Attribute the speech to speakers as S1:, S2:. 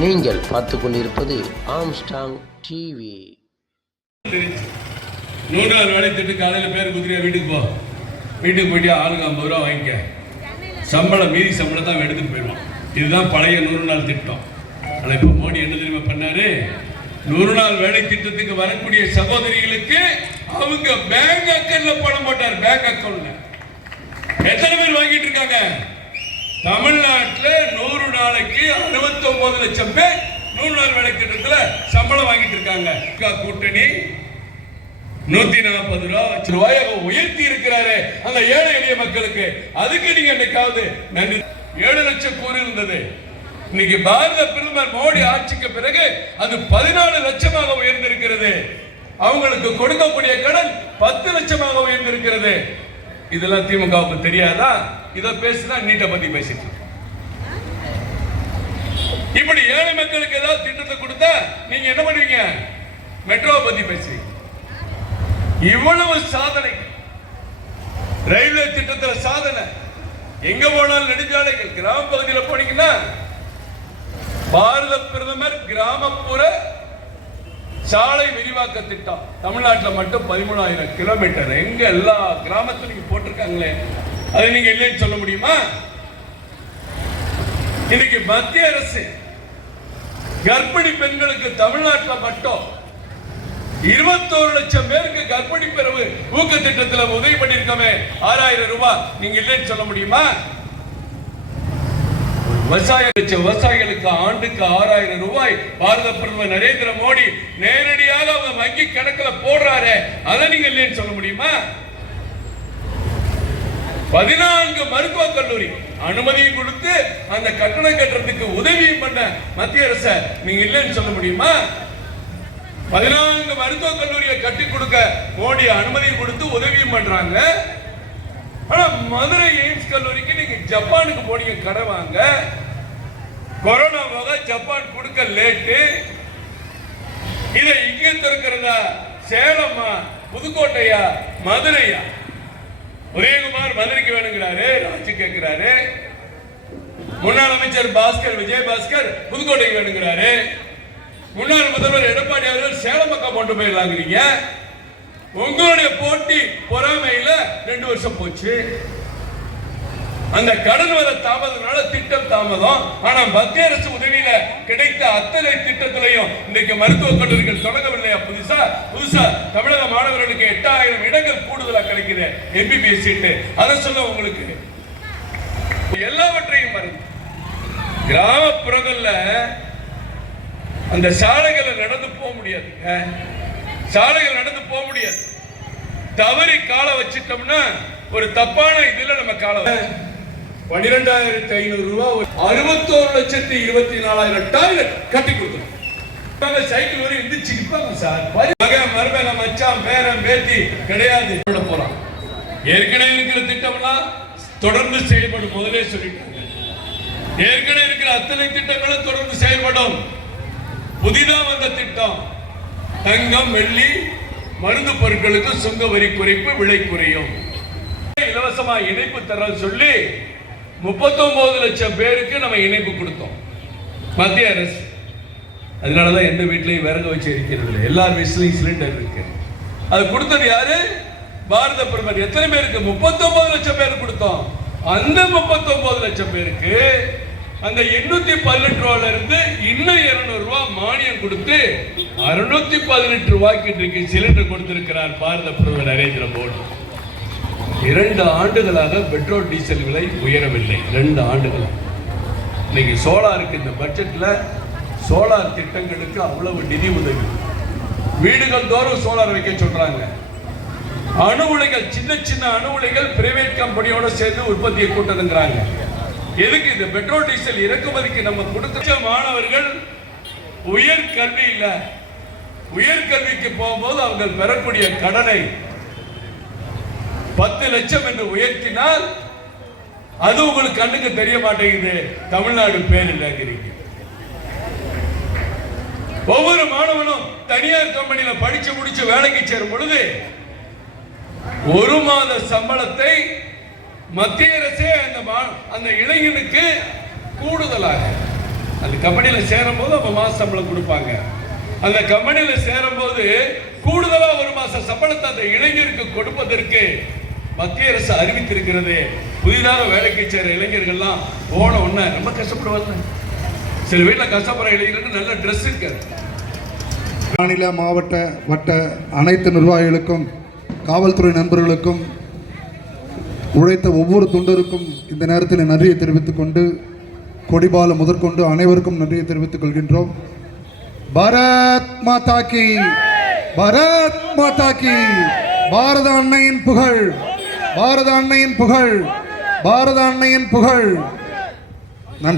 S1: நீங்கள் பார்த்து கொண்டிருப்பது ஆம்ஸ்டாங் டிவி
S2: நூறு நாள் வேலை திட்டு காலையில் பேர் குதிரையா வீட்டுக்கு போ. வீட்டுக்கு போயிட்டு ஆளுங்க ஐம்பது ரூபா வாங்கிக்க. சம்பளம் மீதி சம்பளம் தான் எடுத்துட்டு போயிடுவான். இதுதான் பழைய நூறு நாள் திட்டம். ஆனால் இப்போ மோடி என்ன தெரியுமா பண்ணாரு? நூறு நாள் வேலை திட்டத்துக்கு வரக்கூடிய சகோதரிகளுக்கு அவங்க பேங்க் அக்கௌண்ட்ல பணம் போட்டார் பேங்க் அக்கௌண்ட்ல எத்தனை பேர் வாங்கிட்டு இருக்காங்க? தமிழ்நாட்டில் நூறு நாளைக்கு 69 லட்சம் பேர் நூறு நாள் வேலை சம்பளம் வாங்கிட்டு இருக்காங்க. கூட்டணி நூத்தி நாற்பது ரூபா வச்சு ரூபாயை உயர்த்தி இருக்கிறாரு அந்த ஏழை எளிய மக்களுக்கு. அதுக்கு நீங்க என்னைக்காவது நன்றி. ஏழு லட்சம் கூறு இருந்தது. இன்னைக்கு பாரத பிரதமர் மோடி ஆட்சிக்கு பிறகு அது பதினாலு லட்சமாக உயர்ந்திருக்கிறது. அவங்களுக்கு கொடுக்கக்கூடிய கடன் பத்து லட்சமாக உயர்ந்திருக்கிறது. இதெல்லாம் திமுகவுக்கு தெரியாதா? இத பேசினா நீட்டை பத்தி பேசிட்டு இப்படி ஏழை மக்களுக்கு ஏதாவது திட்டத்தை கொடுத்தா நீங்க என்ன பண்ணுவீங்க? மெட்ரோவை பத்தி பேசுவீங்க. இவ்வளவு சாதனை. ரயில்வே திட்டத்துல சாதனை. எங்க போனாலும் நெடுஞ்சாலைகள். கிராம பகுதியில போனீங்கன்னா பாரத பிரதமர் கிராமப்புற சாலை விரிவாக்க திட்டம். தமிழ்நாட்டில் மட்டும் பதிமூணாயிரம் கிலோமீட்டர் எங்க எல்லா கிராமத்திலும் போட்டிருக்காங்களே. அதை நீங்க இல்லைன்னு சொல்ல முடியுமா? இன்னைக்கு மத்திய அரசு கர்ப்பிணி பெண்களுக்கு தமிழ்நாட்டில் மட்டும் இருபத்தோரு லட்சம் பேருக்கு கர்ப்பிணி பெறவு ஊக்க திட்டத்துல உதவி பண்ணிருக்கோமே ஆறாயிரம் ரூபாய் நீங்க இல்லைன்னு சொல்ல முடியுமா? விவசாய லட்சம் விவசாயிகளுக்கு ஆண்டுக்கு ஆறாயிரம் ரூபாய் பாரத பிரதமர் நரேந்திர மோடி நேரடியாக அவங்க வங்கி கணக்குல போடுறாரு. அதை நீங்க இல்லைன்னு சொல்ல முடியுமா? பதினான்கு மருத்துவக் கல்லூரி அனுமதியும் கொடுத்து அந்த கட்டணம் கட்டுறதுக்கு உதவியும் பண்ண மத்திய அரச நீங்க இல்லைன்னு சொல்ல முடியுமா? பதினான்கு மருத்துவக் கல்லூரியை கட்டி கொடுக்க மோடி அனுமதி கொடுத்து உதவியும் பண்றாங்க. ஆனா மதுரை எய்ம்ஸ் கல்லூரிக்கு நீங்க ஜப்பானுக்கு போனீங்க கடை வாங்க. கொரோனாவாக ஜப்பான் கொடுக்க லேட்டு. இதை இங்கே திறக்கிறதா சேலமா புதுக்கோட்டையா மதுரையா? உதயகுமார் மதுரைக்கு வேணுங்கிறாரு ராஜு கேட்கிறாரு முன்னாள் அமைச்சர் பாஸ்கர் விஜய் பாஸ்கர் புதுக்கோட்டைக்கு வேணுங்கிறாரு. முன்னாள் முதல்வர் எடப்பாடி அவர்கள் சேலம் பக்கம் கொண்டு போயிடலாங்கிறீங்க. உங்களுடைய போட்டி பொறாமையில ரெண்டு வருஷம் போச்சு. அந்த கடன் வர தாமதனால திட்டம் தாமதம். ஆனா மத்திய அரசு உதவியில கிடைத்த அத்தனை திட்டத்திலையும் இன்றைக்கு மருத்துவக் கல்லூரிகள் தொடங்கவில்லையா புதுசா? புதுசா. தமிழக மாணவர்களுக்கு எட்டாயிரம் இடங்கள் கூடுதலா கிடைக்குது. MBBS seat. அதை சொல்ல உங்களுக்கு. எல்லாவற்றையும் மறந்து கிராமப்புறங்கள்ல அந்த சாலைகளை நடந்து போக முடியாது. சாலைகள் நடந்து போக முடியாது. தவறி காலை வச்சிட்டோம்னா ஒரு தப்பான இதுல நம்ம காலை பனிரெண்டாயிரத்தி ஐநூறு ரூபாய் அறுபத்தோரு லட்சத்தி இருபத்தி நாலாயிரம் டாய்லெட் கட்டி கொடுத்துருவோம் இவங்க சைக்கிள் வரை எந்திரிச்சு நிற்பாங்க சார். மகன் மருமக மச்சான் பேரன் பேத்தி கிடையாது. உள்ள போலாம். ஏற்கனவே இருக்கிற திட்டம்லாம் தொடர்ந்து செயல்படும். முதலே சொல்லிட்டாங்க. ஏற்கனவே இருக்கிற அத்தனை திட்டங்களும் தொடர்ந்து செயல்படும். புதிதாக வந்த திட்டம். தங்கம் வெள்ளி மருந்து பொருட்களுக்கு சுங்க வரி குறைப்பு விலை குறையும். இலவசமா இணைப்பு தர சொல்லி 39 லட்சம் பேருக்கு நம்ம இணைப்பு கொடுத்தோம். மத்திய அரசு. அதனால தான் எந்த வீட்லையும் விறகு வச்சு எரிக்கிறது எல்லார் வீட்லையும் சிலிண்டர் இருக்கு. அது கொடுத்தது யாரு? பாரத பிரதமர். எத்தனை பேருக்கு? 39 லட்சம் பேர் கொடுத்தோம். அந்த 39 லட்சம் பேருக்கு அந்த எண்ணூத்தி பதினெட்டு ரூபால இருந்து இன்னும் இருநூறு ரூபாய் மானியம் கொடுத்து அறுநூத்தி பதினெட்டு ரூபாய்க்கு இன்றைக்கு சிலிண்டர் கொடுத்திருக்கிறார் பாரத பிரதமர் நரேந்திர மோடி. இரண்டு ஆண்டுகளாக பெட்ரோல் டீசல் விலை உயரவில்லை. ரெண்டு ஆண்டுகளாக. இன்னைக்கு சோலாருக்கு இந்த பட்ஜெட்ல சோலார் திட்டங்களுக்கு அவ்வளவு நிதி உதவி. வீடுகள் தோறும் சோலார் வைக்க சொல்றாங்க. அணு உலைகள் சின்ன சின்ன அணு உலைகள் பிரைவேட் கம்பெனியோட சேர்ந்து உற்பத்தியை கூட்டணுங்கிறாங்க எதுக்கு இந்த பெட்ரோல் டீசல் இறக்குமதிக்கு நம்ம கொடுத்த மாணவர்கள் உயர் கல்வி இல்லை. உயர் உயர்கல்விக்கு போகும்போது அவங்க பெறக்கூடிய கடனை பத்து லட்சம் என்று உயர்த்தினால் அது உங்களுக்கு கண்ணுக்கு தெரிய மாட்டேங்குது. தமிழ்நாடு பேர் இல்லைங்கிறீங்க ஒவ்வொரு மாணவனும் தனியார் கம்பெனியில படிச்சு முடிச்சு வேலைக்கு சேரும் பொழுது ஒரு மாத சம்பளத்தை மத்திய அரசே அந்த மா- அந்த இளைஞனுக்கு கூடுதலாக அந்த கம்பெனியில் சேரும்போது அவங்க மாச சம்பளம் கொடுப்பாங்க. அந்த கம்பெனியில் சேரும்போது கூடுதலாக ஒரு மாச சம்பளத்தை அந்த இளைஞருக்கு கொடுப்பதற்கு மத்திய அரசு அறிவித்திருக்கிறது. புதிதாக வேலைக்கு சேர இளைஞர்கள்லாம் போன உடனே ரொம்ப கஷ்டப்படுவாங்க. சில வீட்டில் கஷ்டப்படுற இளைஞர்கள் நல்ல ட்ரெஸ் இருக்காது
S3: மாநில மாவட்ட வட்ட அனைத்து நிர்வாகிகளுக்கும் காவல்துறை நண்பர்களுக்கும் உழைத்த ஒவ்வொரு தொண்டருக்கும் இந்த நேரத்தில் நன்றியை தெரிவித்துக் கொண்டு கொடிபால முதற்கொண்டு அனைவருக்கும் நன்றியை தெரிவித்துக் கொள்கின்றோம். பரத் மாதா கி பரத் மாதா கி பாரத அன்னையின் புகழ்! பாரத அன்னையின் புகழ்! பாரத அன்னையின் புகழ்! நன்றி.